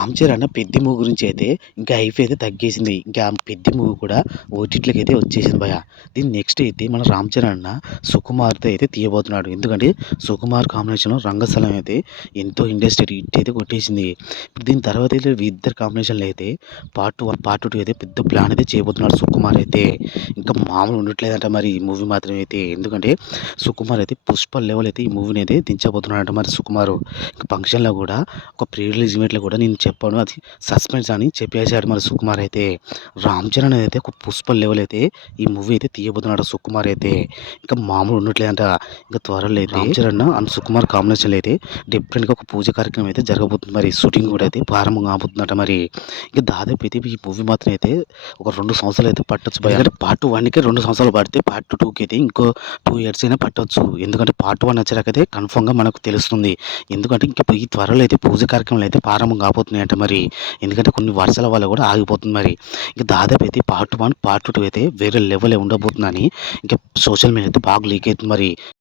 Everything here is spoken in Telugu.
రామ్ చరణ్ 'పెద్ది' మూవీ గురించి అయితే ఇంకా హైప్ అయితే తగ్గేసింది. ఇంకా 'పెద్ది' మూవీ కూడా ఓటీటీలకైతే వచ్చేసింది భయ్యా. దీని నెక్స్ట్ అయితే మన 'రామ్ చరణ్' అన్న సుకుమార్‌తో అయితే తీయబోతున్నాడు. ఎందుకంటే సుకుమార్ కాంబినేషన్‌లో 'రంగస్థలం' అయితే ఎంతో ఇండస్ట్రీ హిట్ అయితే కొట్టేసింది. ఇప్పుడు దీని తర్వాత అయితే వీళ్ళిద్దరి కాంబినేషన్‌లో అయితే పార్ట్ 1, పార్ట్ 2 అయితే పెద్ద ప్లాన్ అయితే చేయబోతున్నాడు సుకుమార్ అయితే. ఇంకా మామూలు ఉండట్లేదంట మరి ఈ మూవీ మాత్రం అయితే. ఎందుకంటే సుకుమార్ అయితే 'పుష్ప' లెవెల్ అయితే ఈ మూవీని అయితే దించబోతున్నాడంట మరి సుకుమారు. ఇంక ఫంక్షన్‌లో కూడా ఒక ప్రీ రిలీజ్ ఈవెంట్‌లో కూడా నేను చెప్పను, అది సస్పెన్స్ అని చెప్పేసాడు మరి సుకుమార్ అయితే. 'రామ్ చరణ్' అయితే ఒక 'పుష్ప' లెవెల్ అయితే ఈ మూవీ అయితే తీయబోతున్నాడు సుకుమార్ అయితే. ఇంకా మామూలు ఉండట్లేదంట. ఇంకా త్వరలో అయితే 'రామ్ చరణ్' అండ్ సుకుమార్ కాంబినేషన్‌లో అయితే డిఫరెంట్‌గా ఒక పూజ కార్యక్రమం అయితే జరగబోతుంది. మరి షూటింగ్ కూడా అయితే ప్రారంభం కాబోతుందట మరి. ఇంకా దాదాపు అయితే ఈ మూవీ మాత్రం అయితే ఒక 2 సంవత్సరాలు అయితే పట్టొచ్చు భయ్యా. ఎందుకంటే పార్ట్ 1కే 2 సంవత్సరాలు పడితే పార్ట్ 2కి అయితే ఇంకో 2 ఇయర్స్ అయినా పట్టొచ్చు. ఎందుకంటే పార్ట్ 1 వచ్చేదాకైతే కన్ఫర్మ్‌గా మనకు తెలుస్తుంది. ఎందుకంటే ఇంక ఈ త్వరలో అయితే పూజ కార్యక్రమాలు అయితే ప్రారంభం కాబోతున్నాయంట మరి. ఎందుకంటే కొన్ని వర్షాల వల్ల కూడా ఆగిపోతుంది మరి. ఇంక దాదాపు అయితే పార్ట్ 1, పార్ట్ 2 అయితే వేరే లెవెలే ఉండబోతుందని ఇంకా సోషల్ మీడియా అయితే బాగా లీక్ అవుతుంది మరి.